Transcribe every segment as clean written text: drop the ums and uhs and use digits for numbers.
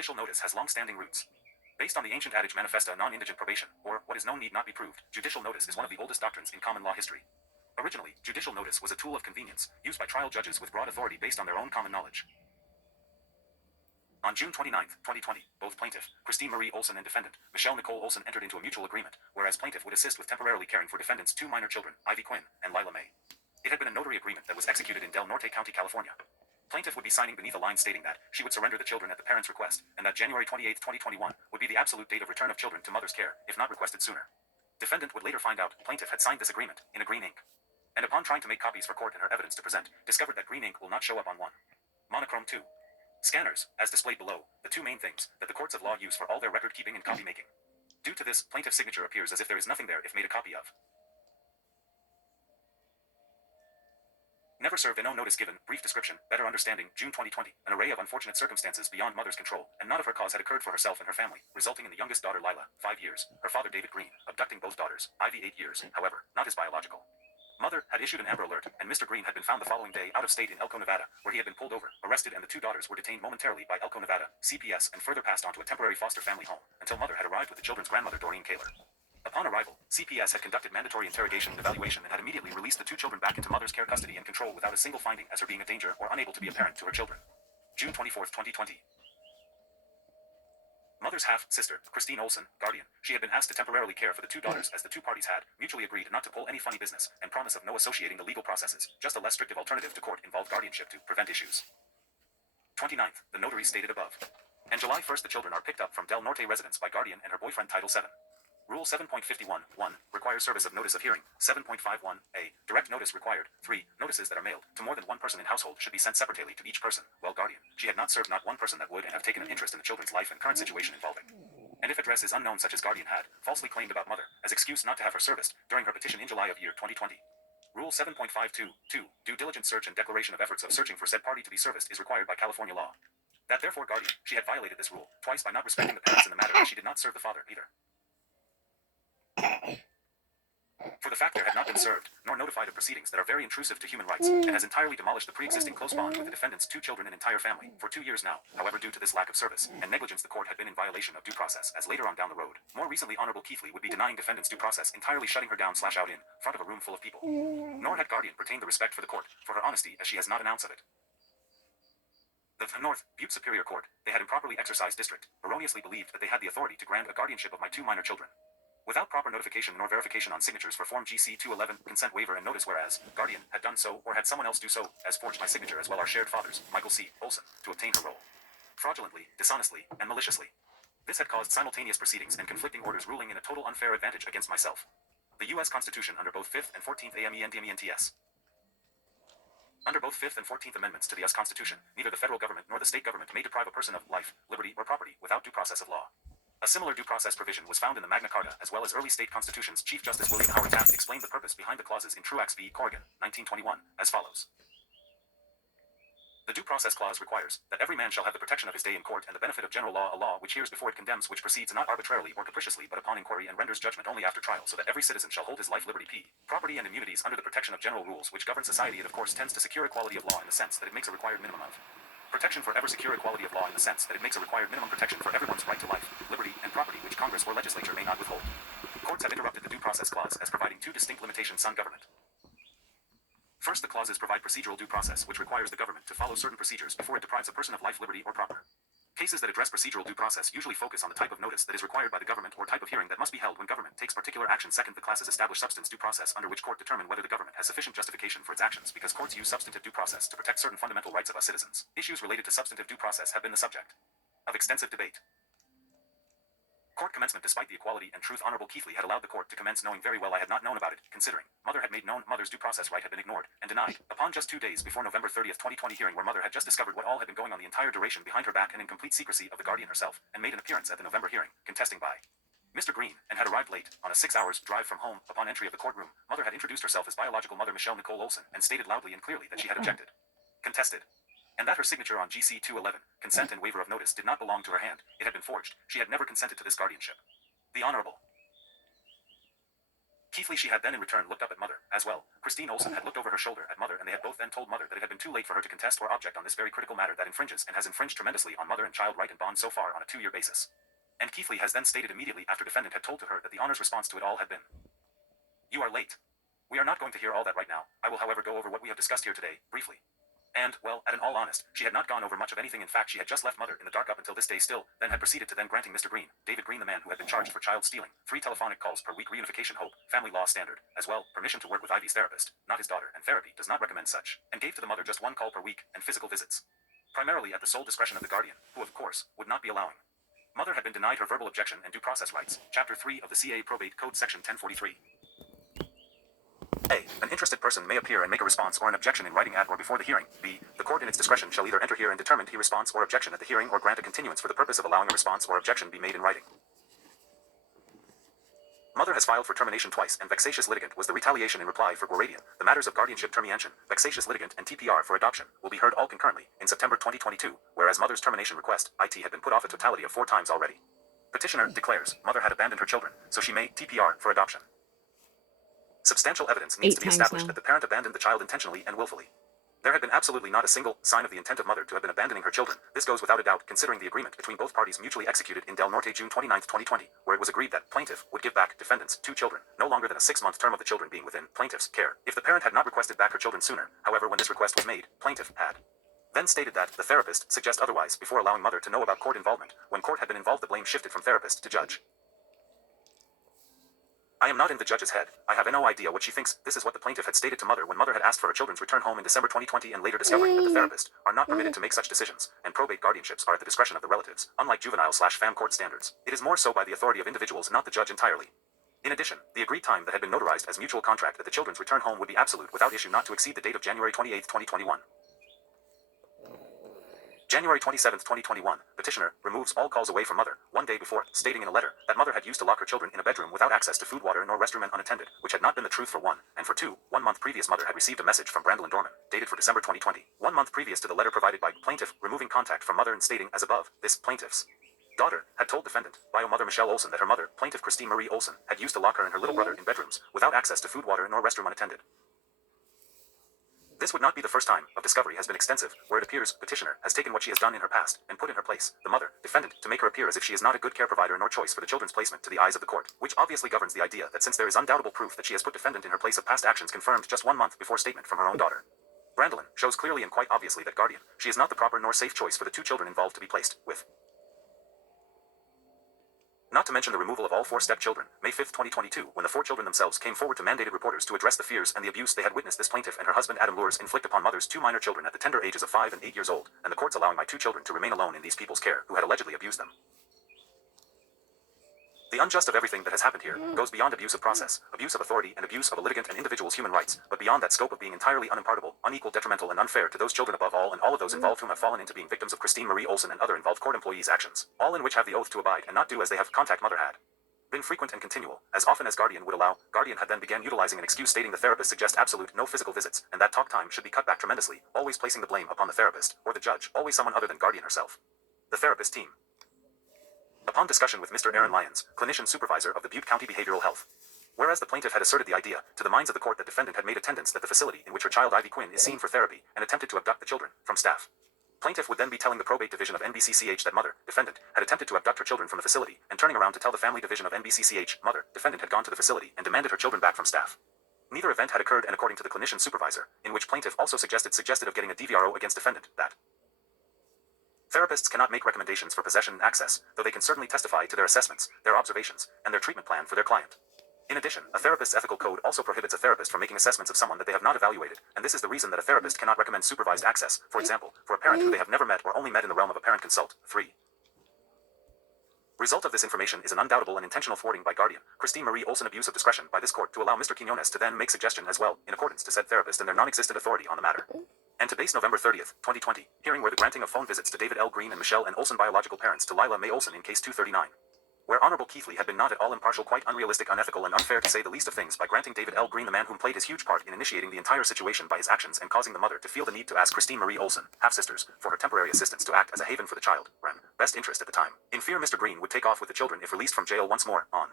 Judicial notice has long-standing roots. Based on the ancient adage manifesta non indigent probation, or what is known need not be proved, judicial notice is one of the oldest doctrines in common law history. Originally, judicial notice was a tool of convenience, used by trial judges with broad authority based on their own common knowledge. On June 29, 2020, both plaintiff, Christine Marie Olson, and defendant, Michelle Nicole Olson, entered into a mutual agreement, whereas plaintiff would assist with temporarily caring for defendant's two minor children, Ivy Quinn and Lila May. It had been a notary agreement that was executed in Del Norte County, California. Plaintiff would be signing beneath a line stating that she would surrender the children at the parents' request, and that January 28, 2021, would be the absolute date of return of children to mother's care, if not requested sooner. Defendant would later find out plaintiff had signed this agreement in a green ink, and upon trying to make copies for court and her evidence to present, discovered that green ink will not show up on one. Monochrome 2. Scanners, as displayed below, the two main things that the courts of law use for all their record keeping and copy making. Due to this, plaintiff's signature appears as if there is nothing there if made a copy of. Never served and no notice given, brief description, better understanding, June 2020, an array of unfortunate circumstances beyond mother's control, and not of her cause had occurred for herself and her family, resulting in the youngest daughter Lila, 5 years, her father David Green, abducting both daughters, Ivy 8 years, however, not his biological mother, had issued an Amber Alert, and Mr. Green had been found the following day out of state in Elko, Nevada, where he had been pulled over, arrested, and the two daughters were detained momentarily by Elko, Nevada, CPS, and further passed on to a temporary foster family home, until mother had arrived with the children's grandmother Doreen Kaler. Upon arrival, CPS had conducted mandatory interrogation and evaluation and had immediately released the two children back into mother's care, custody, and control without a single finding as her being a danger or unable to be a parent to her children. June 24, 2020. Mother's half-sister, Christine Olson, guardian, she had been asked to temporarily care for the two daughters as the two parties had mutually agreed not to pull any funny business and promise of no associating the legal processes, just a less restrictive alternative to court-involved guardianship to prevent issues. 29th, the notary stated above. And July 1st, the children are picked up from Del Norte residence by guardian and her boyfriend. Title 7. Rule 7.51, 1, requires service of notice of hearing. 7.51a, direct notice required. 3, notices that are mailed to more than one person in household should be sent separately to each person. Well, guardian, she had not served not one person that would and have taken an interest in the children's life and current situation involving. And if address is unknown, such as guardian had falsely claimed about mother, as excuse not to have her serviced, during her petition in July of year 2020. Rule 7.52, 2, due diligent search and declaration of efforts of searching for said party to be serviced is required by California law. That therefore guardian, she had violated this rule, twice by not respecting the parents in the matter, and she did not serve the father either. For the fact there had not been served, nor notified of proceedings that are very intrusive to human rights, and has entirely demolished the pre-existing close bond with the defendant's two children and entire family, for 2 years now. However, due to this lack of service, and negligence, the court had been in violation of due process, as later on down the road, more recently Honorable Keithley would be denying defendant's due process, entirely shutting her down / out in front of a room full of people. Nor had guardian pertained the respect for the court, for her honesty, as she has not an ounce of it. The North Butte Superior Court, they had improperly exercised district, erroneously believed that they had the authority to grant a guardianship of my two minor children. Without proper notification nor verification on signatures for Form GC 211, consent waiver and notice, whereas, guardian had done so or had someone else do so, as forged my signature as well our shared fathers, Michael C. Olson, to obtain her role. Fraudulently, dishonestly, and maliciously. This had caused simultaneous proceedings and conflicting orders ruling in a total unfair advantage against myself. The U.S. Constitution under both 5th and 14th AMENDMENTS. Under both 5th and 14th Amendments to the U.S. Constitution, neither the federal government nor the state government may deprive a person of life, liberty, or property without due process of law. A similar due process provision was found in the Magna Carta as well as early state constitutions. Chief Justice William Howard Taft explained the purpose behind the clauses in Truax v. Corrigan, 1921, as follows. The Due Process Clause requires that every man shall have the protection of his day in court and the benefit of general law, a law which hears before it condemns, which proceeds not arbitrarily or capriciously but upon inquiry and renders judgment only after trial, so that every citizen shall hold his life, liberty, property, and immunities under the protection of general rules which govern society. It of course tends to secure equality of law in the sense that it makes a required minimum of protection for ever secure equality of law in the sense that it makes a required minimum protection for everyone's right to life, liberty, and property which Congress or legislature may not withhold. Courts have interrupted the Due Process Clause as providing two distinct limitations on government. First, the clauses provide procedural due process, which requires the government to follow certain procedures before it deprives a person of life, liberty, or property. Cases that address procedural due process usually focus on the type of notice that is required by the government or type of hearing that must be held when government takes particular action. Second, the classes establish substance due process, under which court determine whether the government has sufficient justification for its actions, because courts use substantive due process to protect certain fundamental rights of us citizens. Issues related to substantive due process have been the subject of extensive debate. Court commencement. Despite the equality and truth, Honorable Keithley had allowed the court to commence, knowing very well I had not known about it, considering mother had made known mother's due process right had been ignored and denied. Upon just 2 days before November 30th, 2020 hearing, where mother had just discovered what all had been going on the entire duration behind her back and in complete secrecy of the guardian herself, and made an appearance at the November hearing, contesting by Mr. Green, and had arrived late, on a 6 hours drive from home. Upon entry of the courtroom, mother had introduced herself as biological mother Michelle Nicole Olson, and stated loudly and clearly that she had objected, contested, and that her signature on GC 211, consent and waiver of notice, did not belong to her hand. It had been forged. She had never consented to this guardianship. The Honorable Keithley she had then in return looked up at Mother, as well. Christine Olsen had looked over her shoulder at Mother and they had both then told Mother that it had been too late for her to contest or object on this very critical matter that infringes and has infringed tremendously on mother and child right and bond so far on a 2-year basis. And Keithley has then stated immediately after defendant had told to her that the honor's response to it all had been, "You are late." We are not going to hear all that right now. I will however go over what we have discussed here today, briefly. And, well, at an all honest, she had not gone over much of anything. In fact, she had just left Mother in the dark up until this day still, then had proceeded to then granting Mr. Green, David Green the man who had been charged for child stealing, 3 telephonic calls per week reunification hope, family law standard, as well, permission to work with Ivy's therapist, not his daughter, and therapy does not recommend such, and gave to the mother just 1 call per week, and physical visits. Primarily at the sole discretion of the guardian, who of course, would not be allowing. Mother had been denied her verbal objection and due process rights, Chapter 3 of the CA Probate Code Section 1043. A. An interested person may appear and make a response or an objection in writing at or before the hearing. B. The court in its discretion shall either enter here and determine he response or objection at the hearing or grant a continuance for the purpose of allowing a response or objection be made in writing. Mother has filed for termination twice, and vexatious litigant was the retaliation in reply for Guaradian. The matters of guardianship termination, vexatious litigant, and TPR for adoption will be heard all concurrently in September 2022, whereas Mother's termination request, IT, had been put off a totality of 4 times already. Petitioner declares Mother had abandoned her children, so she may TPR for adoption. Substantial evidence needs to be established that the parent abandoned the child intentionally and willfully. There had been absolutely not a single sign of the intent of Mother to have been abandoning her children. This goes without a doubt, considering the agreement between both parties mutually executed in Del Norte June 29, 2020, where it was agreed that plaintiff would give back defendants 2 children, no longer than a 6-month term of the children being within plaintiff's care, if the parent had not requested back her children sooner. However, when this request was made, plaintiff had then stated that the therapist suggest otherwise before allowing Mother to know about court involvement. When court had been involved, the blame shifted from therapist to judge. I am not in the judge's head. I have no idea what she thinks. This is what the plaintiff had stated to Mother when Mother had asked for her children's return home in December 2020 and later discovering that the therapist are not permitted to make such decisions, and probate guardianships are at the discretion of the relatives, unlike juvenile/fam court standards. It is more so by the authority of individuals, not the judge entirely. In addition, the agreed time that had been notarized as mutual contract that the children's return home would be absolute without issue not to exceed the date of January 28, 2021. January 27, 2021, petitioner removes all calls away from Mother 1 day before, stating in a letter that Mother had used to lock her children in a bedroom without access to food, water, nor restroom and unattended, which had not been the truth for 1, and for 2, 1 month previous Mother had received a message from Brandolyn Dorman, dated for December 2020, 1 month previous to the letter provided by plaintiff, removing contact from Mother and stating as above, this plaintiff's daughter had told defendant, bio Mother Michelle Olsen, that her mother, plaintiff Christine Marie Olsen, had used to lock her and her little brother in bedrooms without access to food, water, nor restroom unattended. This would not be the first time of discovery has been extensive, where it appears petitioner has taken what she has done in her past and put in her place the mother, defendant, to make her appear as if she is not a good care provider nor choice for the children's placement to the eyes of the court, which obviously governs the idea that since there is undoubtable proof that she has put defendant in her place of past actions confirmed just 1 month before statement from her own daughter, Brandolyn shows clearly and quite obviously that guardian, she is not the proper nor safe choice for the 2 children involved to be placed with. Not to mention the removal of all 4 stepchildren, May 5, 2022, when the 4 children themselves came forward to mandated reporters to address the fears and the abuse they had witnessed this plaintiff and her husband Adam Lures inflict upon Mother's 2 minor children at the tender ages of 5 and 8 years old, and the courts allowing my 2 children to remain alone in these people's care who had allegedly abused them. The unjust of everything that has happened here goes beyond abuse of process, abuse of authority, and abuse of a litigant and individual's human rights, but beyond that scope of being entirely unimpartable, unequal, detrimental, and unfair to those children above all and all of those involved whom have fallen into being victims of Christine Marie Olsen and other involved court employees' actions, all in which have the oath to abide and not do as they have contact Mother had been frequent and continual, as often as guardian would allow. Guardian had then began utilizing an excuse stating the therapist suggests absolute no physical visits, and that talk time should be cut back tremendously, always placing the blame upon the therapist, or the judge, always someone other than guardian herself. The therapist team. Upon discussion with Mr. Aaron Lyons, clinician supervisor of the Butte County Behavioral Health. Whereas the plaintiff had asserted the idea, to the minds of the court, that defendant had made attendance that the facility in which her child Ivy Quinn is seen for therapy, and attempted to abduct the children, from staff. Plaintiff would then be telling the probate division of NBCCH that Mother, defendant, had attempted to abduct her children from the facility, and turning around to tell the family division of NBCCH, Mother, defendant, had gone to the facility and demanded her children back from staff. Neither event had occurred, and according to the clinician supervisor, in which plaintiff also suggested of getting a DVRO against defendant, that therapists cannot make recommendations for possession and access, though they can certainly testify to their assessments, their observations, and their treatment plan for their client. In addition, a therapist's ethical code also prohibits a therapist from making assessments of someone that they have not evaluated, and this is the reason that a therapist cannot recommend supervised access, for example, for a parent who they have never met or only met in the realm of a parent consult. 3. Result of this information is an undoubtable and intentional thwarting by guardian, Christine Marie Olsen, abuse of discretion by this court to allow Mr. Quinones to then make suggestion as well, in accordance to said therapist and their non-existent authority on the matter. And to base November 30th, 2020, hearing where the granting of phone visits to David L. Green and Michelle and Olsen, biological parents to Lila Mae Olsen, in case 239. Where Honorable Keithley had been not at all impartial, quite unrealistic, unethical, and unfair to say the least of things by granting David L. Green, the man whom played his huge part in initiating the entire situation by his actions and causing the mother to feel the need to ask Christine Marie Olsen, half-sisters, for her temporary assistance to act as a haven for the child, Ren, best interest at the time, in fear Mr. Green would take off with the children if released from jail once more, on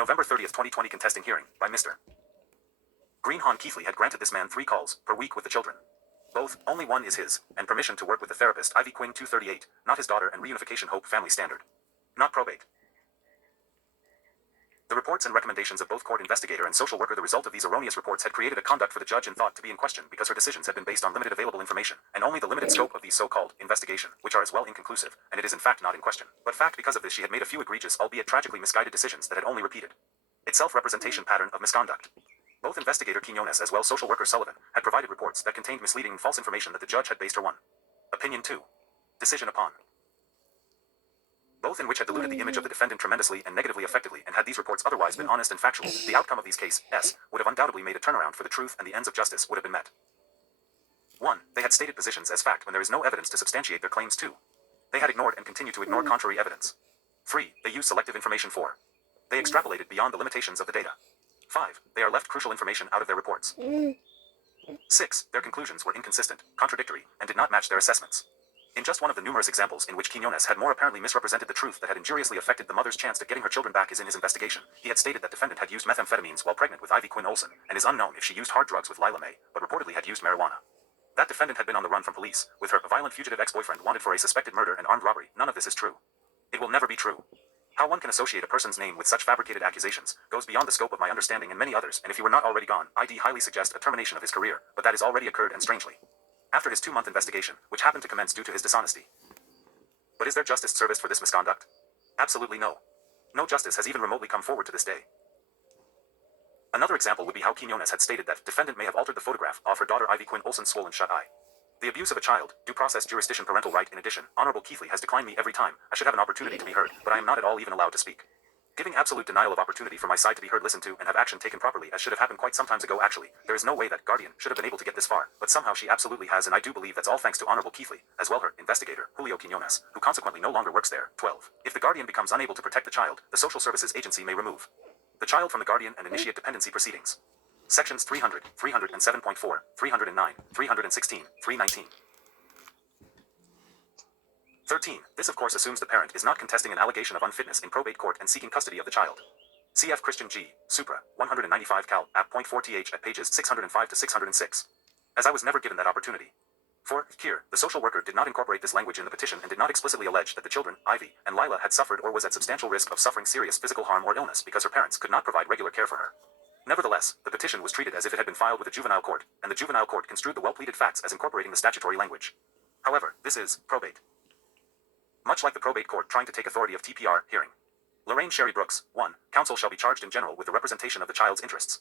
November 30th, 2020 contesting hearing by Mr. Greenhawn Keithley had granted this man 3 calls per week with the children. Both, only one is his, and permission to work with the therapist Ivy Quinn 238, not his daughter and reunification Hope family standard. Not probate. The reports and recommendations of both court investigator and social worker. The result of these erroneous reports had created a conduct for the judge and thought to be in question because her decisions had been based on limited available information, and only the limited scope of these so-called investigation, which are as well inconclusive, and it is in fact not in question. But fact because of this she had made a few egregious, albeit tragically misguided decisions that had only repeated its self-representation pattern of misconduct. Both investigator Quinones as well social worker Sullivan had provided reports that contained misleading and false information that the judge had based her 1. Opinion 2. Decision upon. Both in which had diluted the image of the defendant tremendously and negatively effectively, and had these reports otherwise been honest and factual, the outcome of these cases would have undoubtedly made a turnaround for the truth and the ends of justice would have been met. 1. They had stated positions as fact when there is no evidence to substantiate their claims. 2. They had ignored and continue to ignore contrary evidence. 3. They used selective information. 4. They extrapolated beyond the limitations of the data. 5. They are left crucial information out of their reports. 6. Their conclusions were inconsistent, contradictory, and did not match their assessments. In just one of the numerous examples in which Quinones had more apparently misrepresented the truth that had injuriously affected the mother's chance at getting her children back is in his investigation. He had stated that defendant had used methamphetamines while pregnant with Ivy Quinn Olsen, and is unknown if she used hard drugs with Lila Mae, but reportedly had used marijuana. That defendant had been on the run from police, with her violent fugitive ex-boyfriend wanted for a suspected murder and armed robbery. None of this is true. It will never be true. How one can associate a person's name with such fabricated accusations goes beyond the scope of my understanding and many others, and if he were not already gone, I'd highly suggest a termination of his career, but that has already occurred and strangely. After his 2-month investigation, which happened to commence due to his dishonesty. But is there justice serviced for this misconduct? Absolutely no. No justice has even remotely come forward to this day. Another example would be how Quinones had stated that defendant may have altered the photograph of her daughter Ivy Quinn Olsen's swollen shut eye. The abuse of a child, due process jurisdiction parental right. In addition, Honorable Keithley has declined me every time I should have an opportunity to be heard, but I am not at all even allowed to speak. Giving absolute denial of opportunity for my side to be heard, listened to, and have action taken properly, as should have happened quite some times ago. Actually, there is no way that guardian should have been able to get this far, but somehow she absolutely has, and I do believe that's all thanks to Honorable Keithley, as well her investigator, Julio Quinones, who consequently no longer works there. 12. If the guardian becomes unable to protect the child, the social services agency may remove the child from the guardian and initiate dependency proceedings. Sections 300, 307.4, 309, 316, 319. 13. This of course assumes the parent is not contesting an allegation of unfitness in probate court and seeking custody of the child. Cf. Christian G. Supra, 195 Cal. App. .4th at pages 605 to 606. As I was never given that opportunity. 4. Here, the social worker did not incorporate this language in the petition and did not explicitly allege that the children, Ivy and Lila, had suffered or was at substantial risk of suffering serious physical harm or illness because her parents could not provide regular care for her. Nevertheless, the petition was treated as if it had been filed with the juvenile court, and the juvenile court construed the well-pleaded facts as incorporating the statutory language. However, this is probate. Much like the probate court trying to take authority of TPR hearing. Lorraine Sherry Brooks, 1. Counsel shall be charged in general with the representation of the child's interests.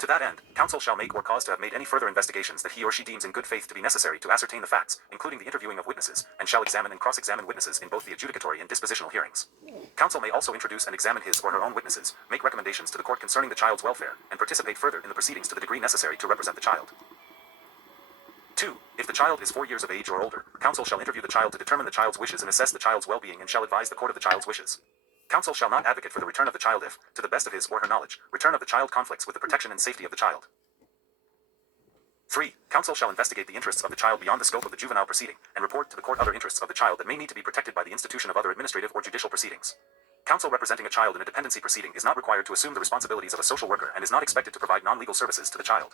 To that end, counsel shall make or cause to have made any further investigations that he or she deems in good faith to be necessary to ascertain the facts, including the interviewing of witnesses, and shall examine and cross-examine witnesses in both the adjudicatory and dispositional hearings. Counsel may also introduce and examine his or her own witnesses, make recommendations to the court concerning the child's welfare, and participate further in the proceedings to the degree necessary to represent the child. 2. If the child is 4 years of age or older, counsel shall interview the child to determine the child's wishes and assess the child's well-being and shall advise the court of the child's wishes. Counsel shall not advocate for the return of the child if, to the best of his or her knowledge, return of the child conflicts with the protection and safety of the child. 3. Counsel shall investigate the interests of the child beyond the scope of the juvenile proceeding, and report to the court other interests of the child that may need to be protected by the institution of other administrative or judicial proceedings. Counsel representing a child in a dependency proceeding is not required to assume the responsibilities of a social worker and is not expected to provide non-legal services to the child.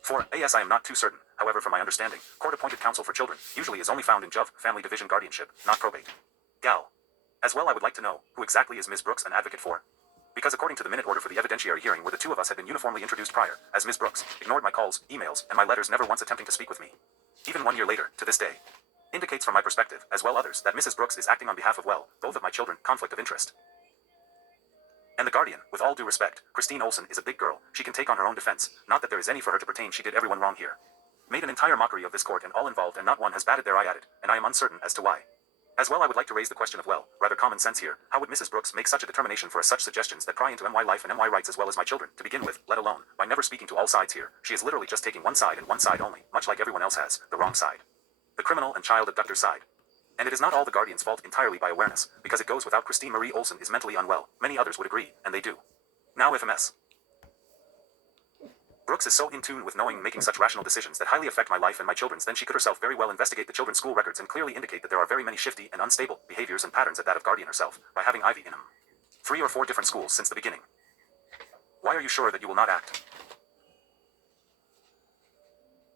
4. As I am not too certain, however, from my understanding, court-appointed counsel for children usually is only found in JUV, family division guardianship, not probate. Gal. As well, I would like to know, who exactly is Ms. Brooks an advocate for? Because according to the minute order for the evidentiary hearing where the two of us had been uniformly introduced prior, as Ms. Brooks, ignored my calls, emails, and my letters, never once attempting to speak with me. Even 1 year later, to this day. Indicates from my perspective, as well others, that Mrs. Brooks is acting on behalf of, well, both of my children, conflict of interest. And the guardian, with all due respect, Christine Olsen is a big girl, she can take on her own defense, not that there is any for her to pertain she did everyone wrong here. Made an entire mockery of this court and all involved and not one has batted their eye at it, and I am uncertain as to why. As well I would like to raise the question of, well, rather common sense here, how would Mrs. Brooks make such a determination for such suggestions that pry into MY life and MY rights as well as my children, to begin with, let alone, by never speaking to all sides here, she is literally just taking one side and one side only, much like everyone else has, the wrong side. The criminal and child abductor's side. And it is not all the guardian's fault entirely by awareness, because it goes without Christine Marie Olsen is mentally unwell, many others would agree, and they do. Now if Ms. Brooks is so in tune with knowing making such rational decisions that highly affect my life and my children's, then she could herself very well investigate the children's school records and clearly indicate that there are very many shifty and unstable behaviors and patterns at that of guardian herself, by having Ivy in him. 3 or 4 different schools since the beginning. Why are you sure that you will not act?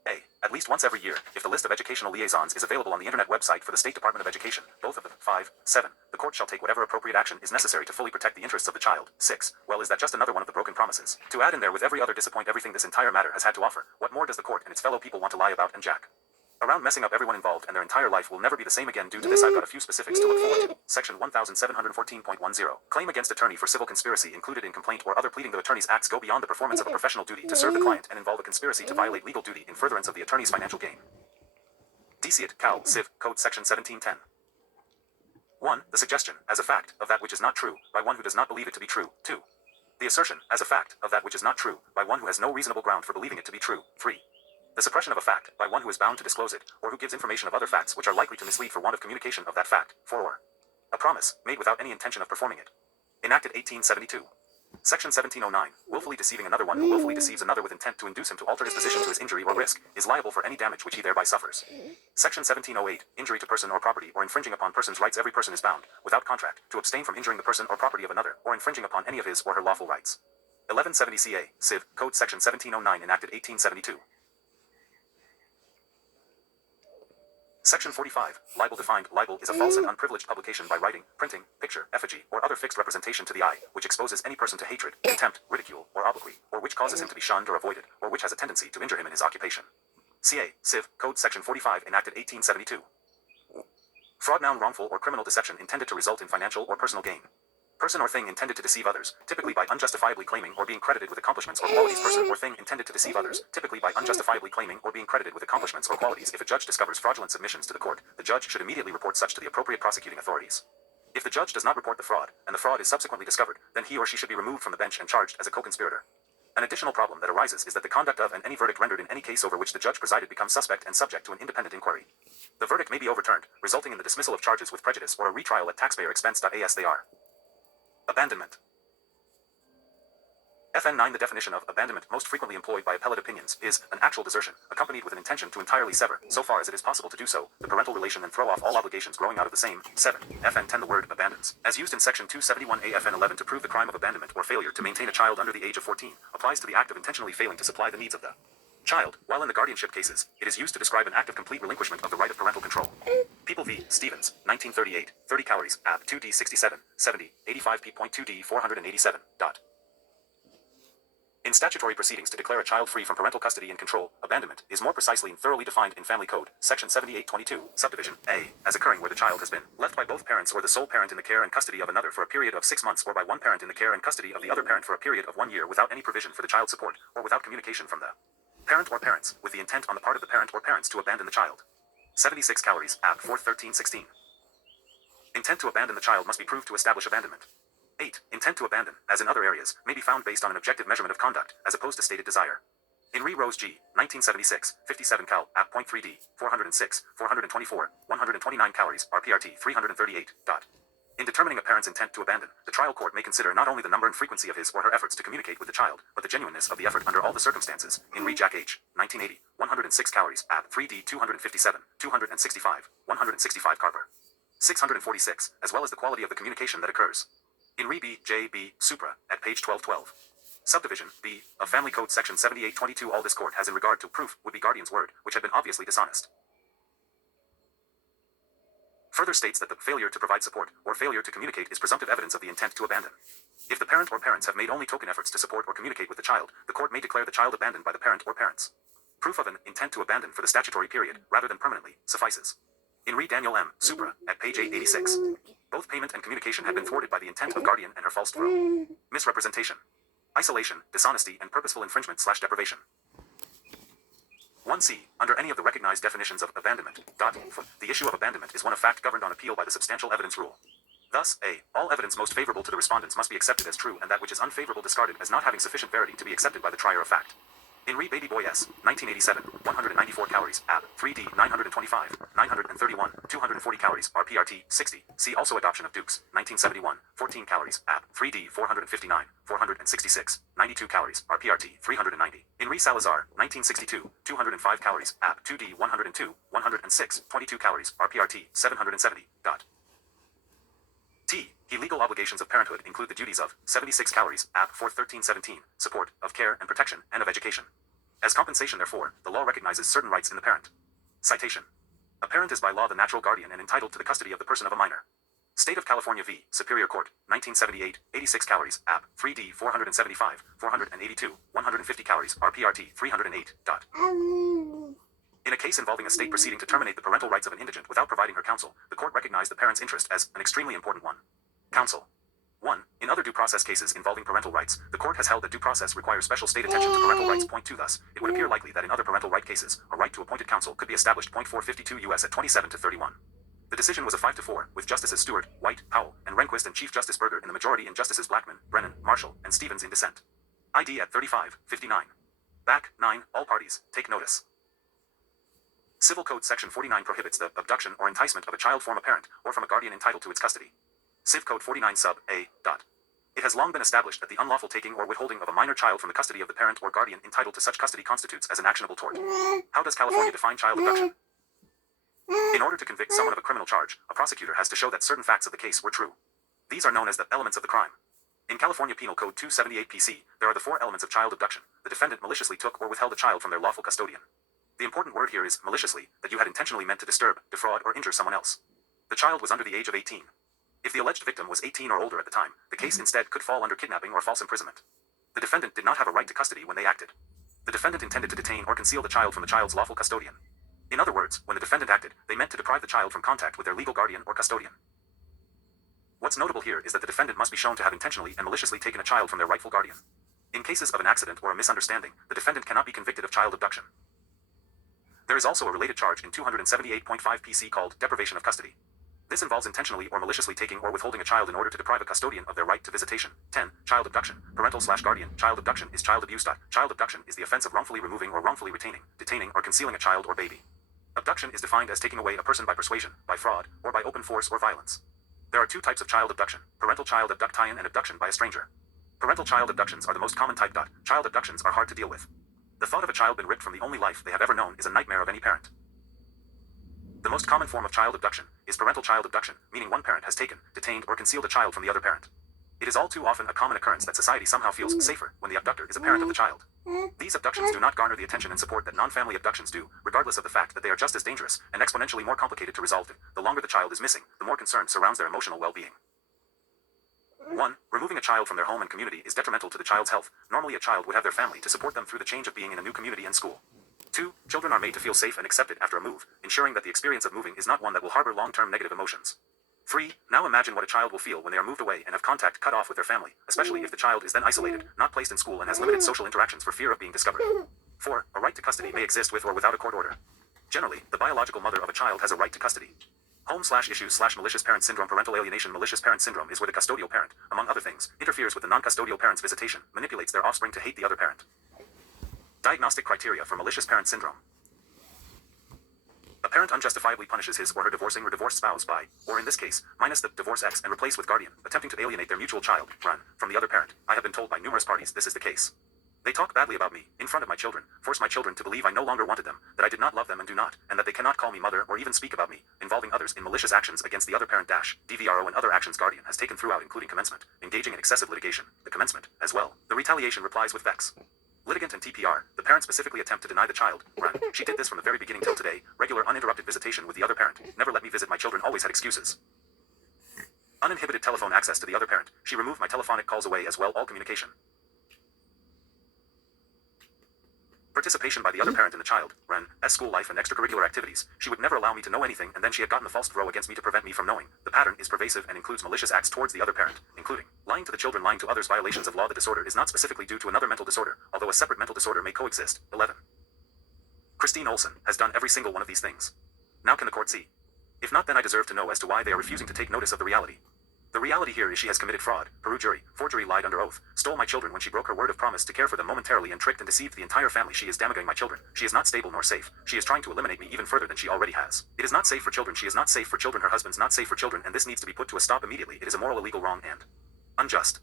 A. At least once every year, if the list of educational liaisons is available on the Internet website for the State Department of Education, both of the 5, 7, the court shall take whatever appropriate action is necessary to fully protect the interests of the child. 6. Well, is that just another one of the broken promises? To add in there with every other disappoint everything this entire matter has had to offer, what more does the court and its fellow people want to lie about and jack around, messing up everyone involved, and their entire life will never be the same again? Due to this, I've got a few specifics to look forward to. Section 1714.10. Claim against attorney for civil conspiracy included in complaint or other pleading. The attorney's acts go beyond the performance of a professional duty to serve the client and involve a conspiracy to violate legal duty in furtherance of the attorney's financial gain. Deceat, Cal. Civ. Code Section 1710. 1. The suggestion, as a fact, of that which is not true, by one who does not believe it to be true. 2. The assertion, as a fact, of that which is not true, by one who has no reasonable ground for believing it to be true. 3. The suppression of a fact, by one who is bound to disclose it, or who gives information of other facts which are likely to mislead for want of communication of that fact. 4. A promise, made without any intention of performing it. Enacted 1872. Section 1709. Willfully deceiving another. One who willfully deceives another with intent to induce him to alter his position to his injury or risk, is liable for any damage which he thereby suffers. Section 1708. Injury to person or property, or infringing upon person's rights. Every person is bound, without contract, to abstain from injuring the person or property of another, or infringing upon any of his or her lawful rights. 1170 CA, Civ. Code Section 1709, enacted 1872. Section 45. Libel defined. Libel is a false and unprivileged publication by writing, printing, picture, effigy, or other fixed representation to the eye, which exposes any person to hatred, contempt, ridicule, or obloquy, or which causes him to be shunned or avoided, or which has a tendency to injure him in his occupation. CA, Civ. Code Section 45, enacted 1872. Fraud. Noun. Wrongful or criminal deception intended to result in financial or personal gain. Person or thing intended to deceive others, typically by unjustifiably claiming or being credited with accomplishments or qualities. Person or thing intended to deceive others, typically by unjustifiably claiming or being credited with accomplishments or qualities. If a judge discovers fraudulent submissions to the court, the judge should immediately report such to the appropriate prosecuting authorities. If the judge does not report the fraud, and the fraud is subsequently discovered, then he or she should be removed from the bench and charged as a co-conspirator. An additional problem that arises is that the conduct of and any verdict rendered in any case over which the judge presided becomes suspect and subject to an independent inquiry. The verdict may be overturned, resulting in the dismissal of charges with prejudice or a retrial at taxpayer expense. As they are. Abandonment. FN 9. The definition of abandonment, most frequently employed by appellate opinions, is an actual desertion, accompanied with an intention to entirely sever, so far as it is possible to do so, the parental relation and throw off all obligations growing out of the same. 7. FN 10. The word abandons, as used in Section 271A FN 11 to prove the crime of abandonment or failure to maintain a child under the age of 14, applies to the act of intentionally failing to supply the needs of the child, while in the guardianship cases, it is used to describe an act of complete relinquishment of the right of parental control. People v. Stevens, 1938, 30 calories, App 2D 67, 70, 85p.2D 487. In statutory proceedings to declare a child free from parental custody and control, abandonment is more precisely and thoroughly defined in Family Code, Section 7822, Subdivision A, as occurring where the child has been left by both parents or the sole parent in the care and custody of another for a period of 6 months, or by one parent in the care and custody of the other parent for a period of 1 year without any provision for the child support, or without communication from the parent or parents, with the intent on the part of the parent or parents to abandon the child. 76 calories, App 41316. Intent to abandon the child must be proved to establish abandonment. 8. Intent to abandon, as in other areas, may be found based on an objective measurement of conduct, as opposed to stated desire. In Re Rose G, 1976, 57 cal, App. 3D, 406, 424, 129 calories, RPRT 338. In determining a parent's intent to abandon, the trial court may consider not only the number and frequency of his or her efforts to communicate with the child, but the genuineness of the effort under all the circumstances. In Re Jack H, 1980, 106 calories, App. 3D 257, 265, 165 carper. 646, as well as the quality of the communication that occurs. In Re B, J. B, Supra, at page 1212. Subdivision B, of Family Code Section 7822. All this court has in regard to proof would be guardian's word, which had been obviously dishonest. Further states that the failure to provide support, or failure to communicate, is presumptive evidence of the intent to abandon. If the parent or parents have made only token efforts to support or communicate with the child, the court may declare the child abandoned by the parent or parents. Proof of an intent to abandon for the statutory period, rather than permanently, suffices. In Re Daniel M, Supra, at page 886. Both payment and communication had been thwarted by the intent of guardian and her false throw. Misrepresentation. Isolation, dishonesty, and purposeful infringement/deprivation. 1c. Under any of the recognized definitions of abandonment, the issue of abandonment is one of fact governed on appeal by the substantial evidence rule. Thus, a. All evidence most favorable to the respondents must be accepted as true, and that which is unfavorable discarded as not having sufficient verity to be accepted by the trier of fact. In Re Baby Boy S, 1987, 194 calories, App. 3D 925, 931, 240 calories, RPRT 60. See also Adoption of Dukes, 1971, 14 calories, App. 3D 459, 466, 92 calories, RPRT 390. In Re Salazar, 1962, 205 calories, App. 2D 102, 106, 22 calories, RPRT 770. Legal obligations of parenthood include the duties of 76 calories, App 41317, support, of care and protection, and of education. As compensation, therefore, the law recognizes certain rights in the parent. Citation. A parent is by law the natural guardian and entitled to the custody of the person of a minor. State of California v. Superior Court, 1978, 86 calories, App 3D 475, 482, 150 calories, RPRT 308. In a case involving a state proceeding to terminate the parental rights of an indigent without providing her counsel, the court recognized the parent's interest as an extremely important one. Counsel. 1. In other due process cases involving parental rights, the court has held that due process requires special state attention to parental rights. Point 2. Thus, it would appear likely that in other parental right cases, a right to appointed counsel could be established. Point 452 U.S. at 27-31. The decision was a 5-4, with Justices Stewart, White, Powell, and Rehnquist and Chief Justice Berger in the majority and Justices Blackmun, Brennan, Marshall, and Stevens in dissent. ID at 35-59. Back 9. All parties, take notice. Civil Code Section 49 prohibits the abduction or enticement of a child from a parent or from a guardian entitled to its custody. Civ Code 49 sub a. It has long been established that the unlawful taking or withholding of a minor child from the custody of the parent or guardian entitled to such custody constitutes as an actionable tort. How does California define child abduction? In order to convict someone of a criminal charge, a prosecutor has to show that certain facts of the case were true. These are known as the elements of the crime. In California Penal Code 278 PC, there are the 4 elements of child abduction. The defendant maliciously took or withheld a child from their lawful custodian. The important word here is maliciously, that you had intentionally meant to disturb, defraud, or injure someone else. The child was under the age of 18. If the alleged victim was 18 or older at the time, the case instead could fall under kidnapping or false imprisonment. The defendant did not have a right to custody when they acted. The defendant intended to detain or conceal the child from the child's lawful custodian. In other words, when the defendant acted, they meant to deprive the child from contact with their legal guardian or custodian. What's notable here is that the defendant must be shown to have intentionally and maliciously taken a child from their rightful guardian. In cases of an accident or a misunderstanding, the defendant cannot be convicted of child abduction. There is also a related charge in 278.5 PC called deprivation of custody. This involves intentionally or maliciously taking or withholding a child in order to deprive a custodian of their right to visitation. 10. Child abduction. Parental/guardian. Child abduction is child abuse. Child abduction is the offense of wrongfully removing or wrongfully retaining, detaining, or concealing a child or baby. Abduction is defined as taking away a person by persuasion, by fraud, or by open force or violence. There are 2 types of child abduction: parental child abduction and abduction by a stranger. Parental child abductions are the most common type. Child abductions are hard to deal with. The thought of a child being ripped from the only life they have ever known is a nightmare of any parent. The most common form of child abduction is parental child abduction, meaning one parent has taken, detained, or concealed a child from the other parent. It is all too often a common occurrence that society somehow feels safer when the abductor is a parent of the child. These abductions do not garner the attention and support that non-family abductions do, regardless of the fact that they are just as dangerous and exponentially more complicated to resolve. The longer the child is missing, the more concern surrounds their emotional well-being. 1. Removing a child from their home and community is detrimental to the child's health. Normally a child would have their family to support them through the change of being in a new community and school. 2. Children are made to feel safe and accepted after a move, ensuring that the experience of moving is not one that will harbor long-term negative emotions. 3. Now imagine what a child will feel when they are moved away and have contact cut off with their family, especially if the child is then isolated, not placed in school, and has limited social interactions for fear of being discovered. 4. A right to custody may exist with or without a court order. Generally, the biological mother of a child has a right to custody. Home/issues/malicious parent syndrome. Parental alienation. Malicious parent syndrome is where the custodial parent, among other things, interferes with the non-custodial parent's visitation, manipulates their offspring to hate the other parent. Diagnostic criteria for malicious parent syndrome. A parent unjustifiably punishes his or her divorcing or divorced spouse by, or in this case, minus the divorce X and replace with guardian, attempting to alienate their mutual child, run, from the other parent. I have been told by numerous parties this is the case. They talk badly about me, in front of my children, force my children to believe I no longer wanted them, that I did not love them and do not, and that they cannot call me mother or even speak about me, involving others in malicious actions against the other parent. DVRO and other actions guardian has taken throughout, including commencement, engaging in excessive litigation, the commencement, as well. The retaliation replies with vex. Litigant and TPR, the parent specifically attempt to deny the child, run. She did this from the very beginning till today, regular uninterrupted visitation with the other parent, never let me visit my children, always had excuses. Uninhibited telephone access to the other parent, she removed my telephonic calls away as well, all communication. Participation by the other parent in the child, ran, as school life and extracurricular activities, she would never allow me to know anything, and then she had gotten the false throw against me to prevent me from knowing. The pattern is pervasive and includes malicious acts towards the other parent, including lying to the children, lying to others, violations of law. The disorder is not specifically due to another mental disorder, although a separate mental disorder may coexist. 11. Christine Olson has done every single one of these things. Now can the court see? If not, then I deserve to know as to why they are refusing to take notice of the reality. The reality here is she has committed fraud, perjury, forgery, lied under oath, stole my children when she broke her word of promise to care for them momentarily, and tricked and deceived the entire family. She is damaging my children. She is not stable nor safe. She is trying to eliminate me even further than she already has. It is not safe for children. She is not safe for children. Her husband's not safe for children, and this needs to be put to a stop immediately. It is immoral, illegal, wrong, and unjust.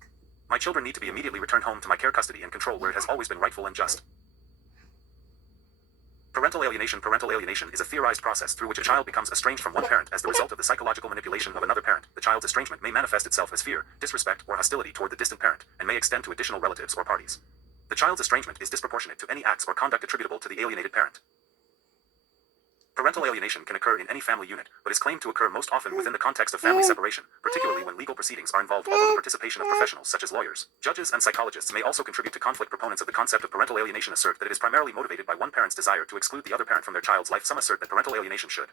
My children need to be immediately returned home to my care, custody, and control where it has always been rightful and just. Parental alienation. Parental alienation is a theorized process through which a child becomes estranged from one parent as the result of the psychological manipulation of another parent. The child's estrangement may manifest itself as fear, disrespect, or hostility toward the distant parent, and may extend to additional relatives or parties. The child's estrangement is disproportionate to any acts or conduct attributable to the alienated parent. Parental alienation can occur in any family unit, but is claimed to occur most often within the context of family separation, particularly when legal proceedings are involved, although the participation of professionals such as lawyers, judges, and psychologists may also contribute to conflict. Proponents of the concept of parental alienation assert that it is primarily motivated by one parent's desire to exclude the other parent from their child's life. Some assert that parental alienation should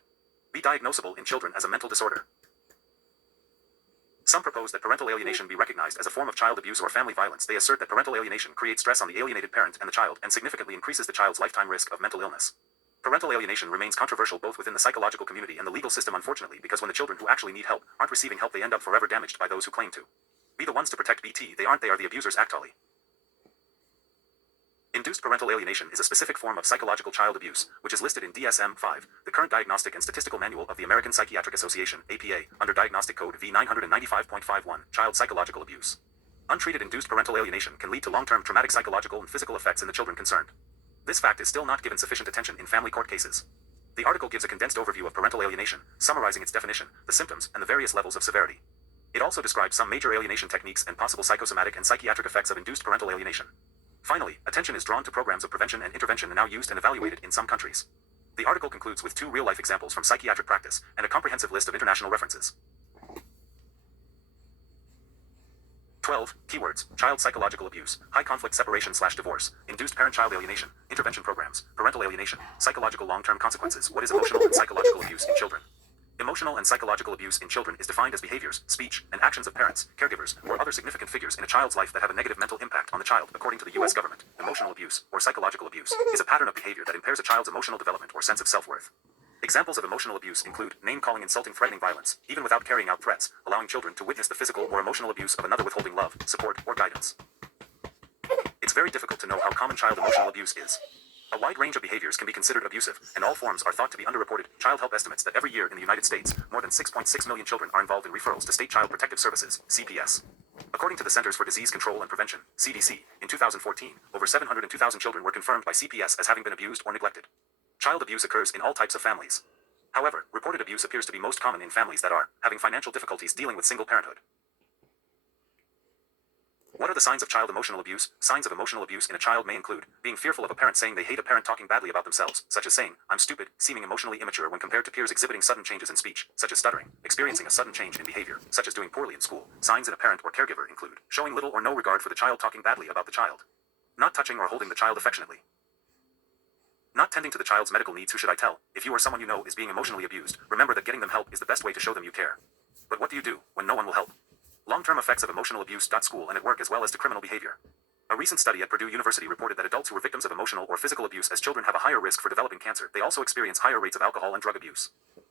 be diagnosable in children as a mental disorder. Some propose that parental alienation be recognized as a form of child abuse or family violence. They assert that parental alienation creates stress on the alienated parent and the child, and significantly increases the child's lifetime risk of mental illness. Parental alienation remains controversial both within the psychological community and the legal system, unfortunately, because when the children who actually need help aren't receiving help, they end up forever damaged by those who claim to be the ones to protect BT. They aren't, they are the abusers actually. Induced parental alienation is a specific form of psychological child abuse, which is listed in DSM-5, the current Diagnostic and Statistical Manual of the American Psychiatric Association, APA, under Diagnostic Code V995.51, Child Psychological Abuse. Untreated induced parental alienation can lead to long-term traumatic psychological and physical effects in the children concerned. This fact is still not given sufficient attention in family court cases. The article gives a condensed overview of parental alienation, summarizing its definition, the symptoms, and the various levels of severity. It also describes some major alienation techniques and possible psychosomatic and psychiatric effects of induced parental alienation. Finally, attention is drawn to programs of prevention and intervention now used and evaluated in some countries. The article concludes with 2 real-life examples from psychiatric practice, and a comprehensive list of international references. 12. Keywords: child psychological abuse, high conflict separation/divorce, induced parent-child alienation, intervention programs, parental alienation, psychological long-term consequences. What is emotional and psychological abuse in children? Emotional and psychological abuse in children is defined as behaviors, speech, and actions of parents, caregivers, or other significant figures in a child's life that have a negative mental impact on the child. According to the U.S. government, emotional abuse, or psychological abuse, is a pattern of behavior that impairs a child's emotional development or sense of self-worth. Examples of emotional abuse include name-calling, insulting, threatening violence, even without carrying out threats, allowing children to witness the physical or emotional abuse of another, withholding love, support, or guidance. It's very difficult to know how common child emotional abuse is. A wide range of behaviors can be considered abusive, and all forms are thought to be underreported. Child Help estimates that every year in the United States, more than 6.6 million children are involved in referrals to State Child Protective Services, CPS. According to the Centers for Disease Control and Prevention, CDC, in 2014, over 702,000 children were confirmed by CPS as having been abused or neglected. Child abuse occurs in all types of families. However, reported abuse appears to be most common in families that are having financial difficulties dealing with single parenthood. What are the signs of child emotional abuse? Signs of emotional abuse in a child may include being fearful of a parent saying they hate a parent, talking badly about themselves, such as saying, "I'm stupid," seeming emotionally immature when compared to peers, exhibiting sudden changes in speech, such as stuttering, experiencing a sudden change in behavior, such as doing poorly in school. Signs in a parent or caregiver include showing little or no regard for the child, talking badly about the child, not touching or holding the child affectionately, not tending to the child's medical needs. Who should I tell? If you or someone you know is being emotionally abused, remember that getting them help is the best way to show them you care. But what do you do when no one will help? Long-term effects of emotional abuse. School and at work, as well as to criminal behavior. A recent study at Purdue University reported that adults who were victims of emotional or physical abuse as children have a higher risk for developing cancer. They also experience higher rates of alcohol and drug abuse.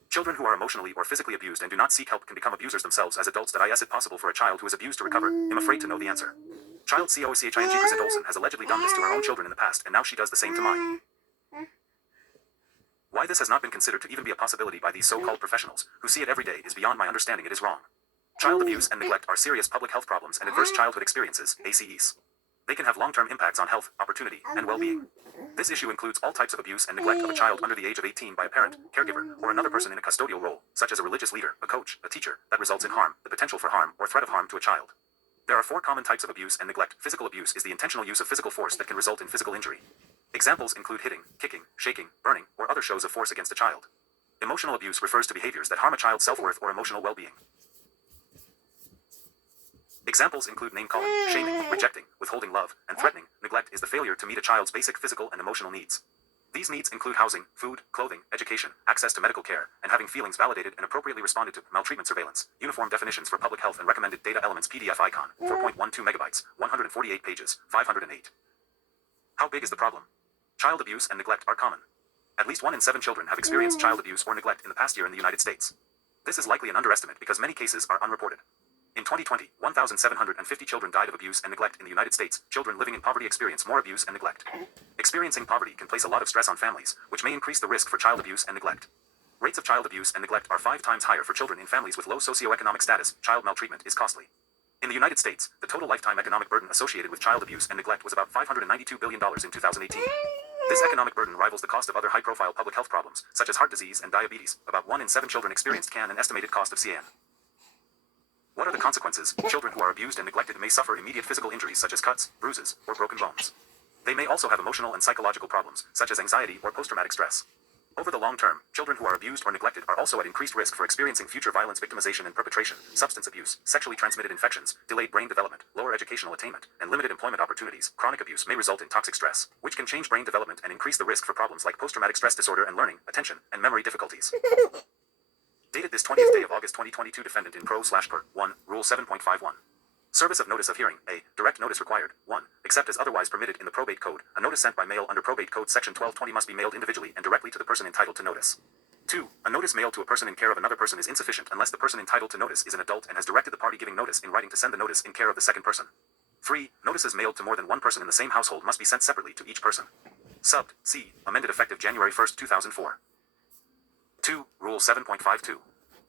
Children who are emotionally or physically abused and do not seek help can become abusers themselves as adults. Is it possible for a child who is abused to recover? I'm afraid to know the answer. Child COCHING Kristen Olsen has allegedly done this to her own children in the past, and now she does the same to mine. Why this has not been considered to even be a possibility by these so-called professionals, who see it every day, is beyond my understanding. It is wrong. Child abuse and neglect are serious public health problems and adverse childhood experiences, ACEs. They can have long-term impacts on health, opportunity, and well-being. This issue includes all types of abuse and neglect of a child under the age of 18 by a parent, caregiver, or another person in a custodial role, such as a religious leader, a coach, a teacher, that results in harm, the potential for harm, or threat of harm to a child. There are 4 common types of abuse and neglect. Physical abuse is the intentional use of physical force that can result in physical injury. Examples include hitting, kicking, shaking, burning, or other shows of force against a child. Emotional abuse refers to behaviors that harm a child's self-worth or emotional well-being. Examples include name-calling, shaming, rejecting, withholding love, and threatening. Neglect is the failure to meet a child's basic physical and emotional needs. These needs include housing, food, clothing, education, access to medical care, and having feelings validated and appropriately responded to. Maltreatment surveillance. Uniform definitions for public health and recommended data elements. PDF icon, 4.12 megabytes, 148 pages, 508. How big is the problem? Child abuse and neglect are common. At least 1 in 7 children have experienced child abuse or neglect in the past year in the United States. This is likely an underestimate because many cases are unreported. In 2020, 1,750 children died of abuse and neglect in the United States. Children living in poverty experience more abuse and neglect. Experiencing poverty can place a lot of stress on families, which may increase the risk for child abuse and neglect. Rates of child abuse and neglect are 5 times higher for children in families with low socioeconomic status. Child maltreatment is costly. In the United States, the total lifetime economic burden associated with child abuse and neglect was about $592 billion in 2018. This economic burden rivals the cost of other high-profile public health problems, such as heart disease and diabetes. About 1 in 7 children experienced an estimated cost of CAN. What are the consequences? Children who are abused and neglected may suffer immediate physical injuries such as cuts, bruises, or broken bones. They may also have emotional and psychological problems, such as anxiety or post-traumatic stress. Over the long term, children who are abused or neglected are also at increased risk for experiencing future violence, victimization and perpetration, substance abuse, sexually transmitted infections, delayed brain development, lower educational attainment, and limited employment opportunities. Chronic abuse may result in toxic stress, which can change brain development and increase the risk for problems like post-traumatic stress disorder and learning, attention, and memory difficulties. Dated this 20th day of August 2022, defendant in pro/per 1, Rule 7.51. Service of notice of hearing. A. Direct notice required. 1. Except as otherwise permitted in the Probate Code, a notice sent by mail under Probate Code Section 1220 must be mailed individually and directly to the person entitled to notice. 2. A notice mailed to a person in care of another person is insufficient unless the person entitled to notice is an adult and has directed the party giving notice in writing to send the notice in care of the second person. 3. Notices mailed to more than one person in the same household must be sent separately to each person. Subbed. C. Amended effective January 1, 2004. 2. Rule 7.52.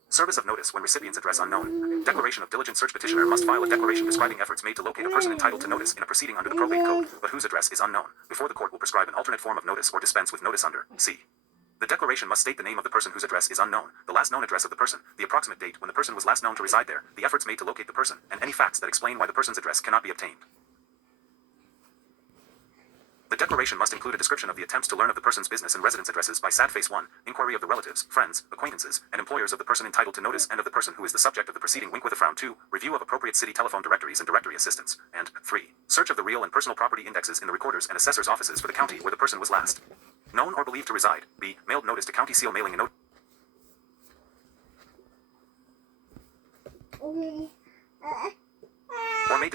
Service of notice when recipient's address unknown. Declaration of diligent search. Petitioner must file a declaration describing efforts made to locate a person entitled to notice in a proceeding under the Probate Code, but whose address is unknown, before the court will prescribe an alternate form of notice or dispense with notice under C. The declaration must state the name of the person whose address is unknown, the last known address of the person, the approximate date when the person was last known to reside there, the efforts made to locate the person, and any facts that explain why the person's address cannot be obtained. The declaration must include a description of the attempts to learn of the person's business and residence addresses by sad face 1, inquiry of the relatives, friends, acquaintances, and employers of the person entitled to notice and of the person who is the subject of the proceeding, wink with a frown. 2, review of appropriate city telephone directories and directory assistance, and 3, search of the real and personal property indexes in the recorders and assessors' offices for the county where the person was last known or believed to reside. B, mailed notice to county seal mailing a note or may